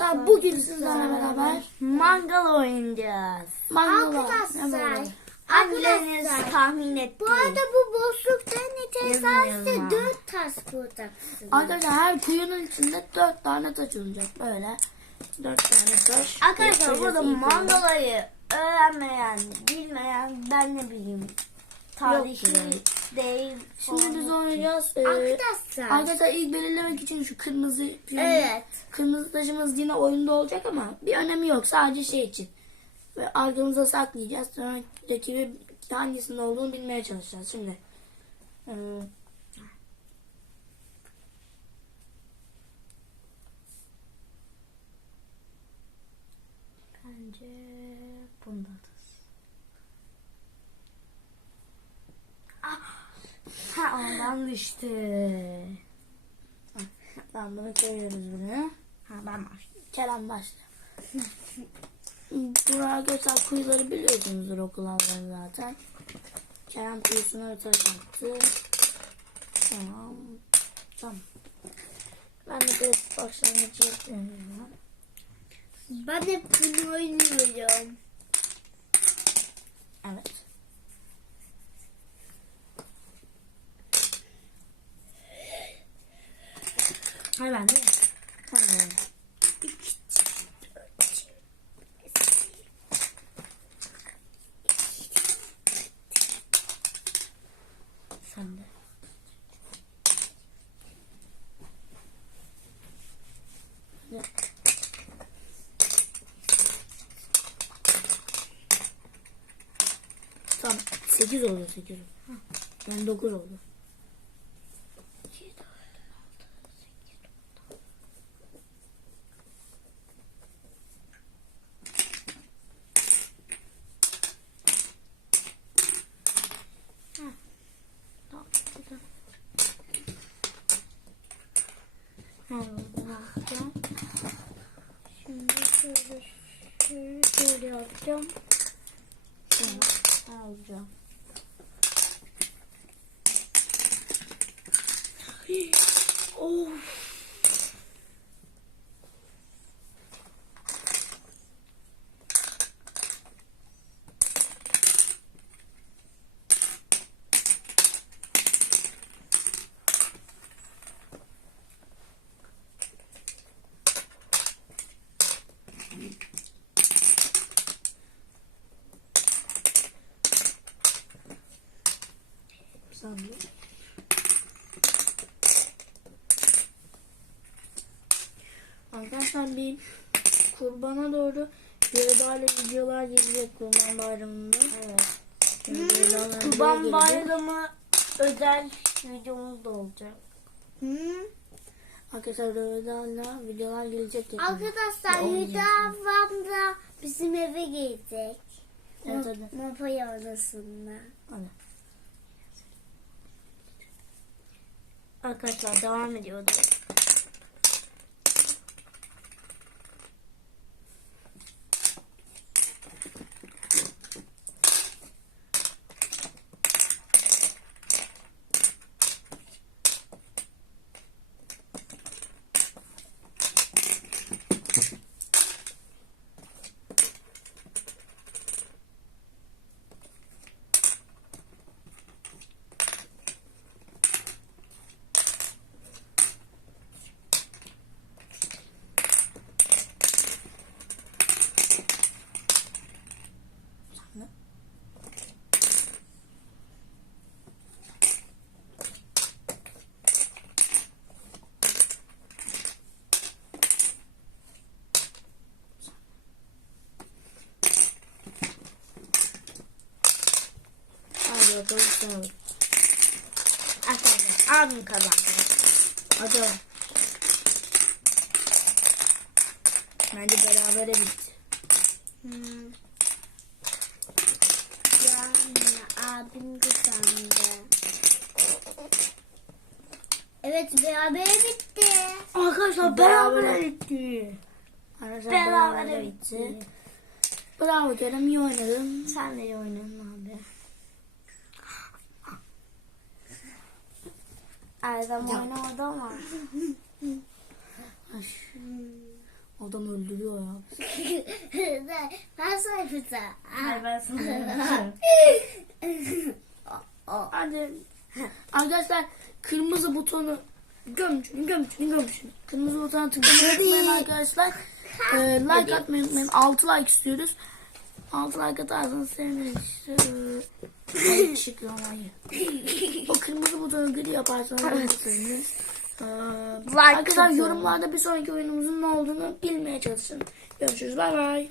Arkadaşlar bugün sizlerle beraber mangal oynayacağız. mangal Arkadaşlar, Anneniz tahmin etti. Bu arada bu boşlukta ne Yazmıyorum tesadüfte ha. dört taş bulacaksınız. Arkadaşlar her kuyunun içinde dört tane taş olacak böyle. Dört tane taş. Arkadaşlar burada mangalayı öğrenmeyen, bilmeyen ben ne bileyim. Tarihi değil. Şimdi biz oynayacağız. Ee, Arkadaşlar. arkadaşlar ilk belirlemek için şu kırmızı piyon- Evet. Kırmızı taşımız yine oyunda olacak ama bir önemi yok. Sadece şey için. Ve arkamıza saklayacağız. Sonra rakibi hangisinin olduğunu bilmeye çalışacağız. Şimdi. Ee, Ha ondan düştü. Tamam bunu koyuyoruz buraya. Ha ben başlayayım. Kerem başla. Buraya arkadaşlar kuyuları biliyorsunuzdur okullarda zaten. Kerem kuyusuna taş attı. Tamam. Tamam. Ben de bir başlangıcı yapıyorum. Ben hep bunu oynuyorum. Evet. Hayır ben de. Tamam. Sen de. Tamam. 8 oldu 8. Yani 9 oldu. Tamam. güzel. Ha, yapacağım. Şimdi şöyle şöyle, şöyle yapacağım. Sonra alacağım. Sen de. Arkadaşlar bir kurbana doğru böyle videolar gelecek kurban bayramında. Evet. Videolar Kurban bayramı özel videomuz da olacak. Hı? Arkadaşlar Ramadan'la videolar gelecek. yakında. Arkadaşlar ablam da bizim eve gelecek. Evet hadi. Mopay odasında. Arkadaşlar devam ediyordu. Hadi bakalım al. Arkadaşlar abim kazandı. Hadi. Bence berabere bitti. Hmm. Yani abim kazandı. Evet beraber bitti. Arkadaşlar beraber bitti. Arkadaşlar Berabere berabere bitti. bitti. Bravo Kerem iyi oynadın. Sen de iyi oynadın abi. Erdem Ya. oynamadı ama. Ay, O Adam öldürüyor ya. ben sayfıza. Hayır ben sana yapacağım. Hadi. Arkadaşlar kırmızı butonu gömçün gömçün gömçün. Kırmızı butona tıklamayı unutmayın arkadaşlar. Ee, like atmayı unutmayın. 6 like istiyoruz. 6 like atarsanız seviniriz. Ee, çıkıyor ama iyi. O kırmızı butonu gri yaparsanız seviniriz. Ee, arkadaşlar çok yorumlarda bir sonraki oyunumuzun ne olduğunu bilmeye çalışın. Görüşürüz. Bay bay.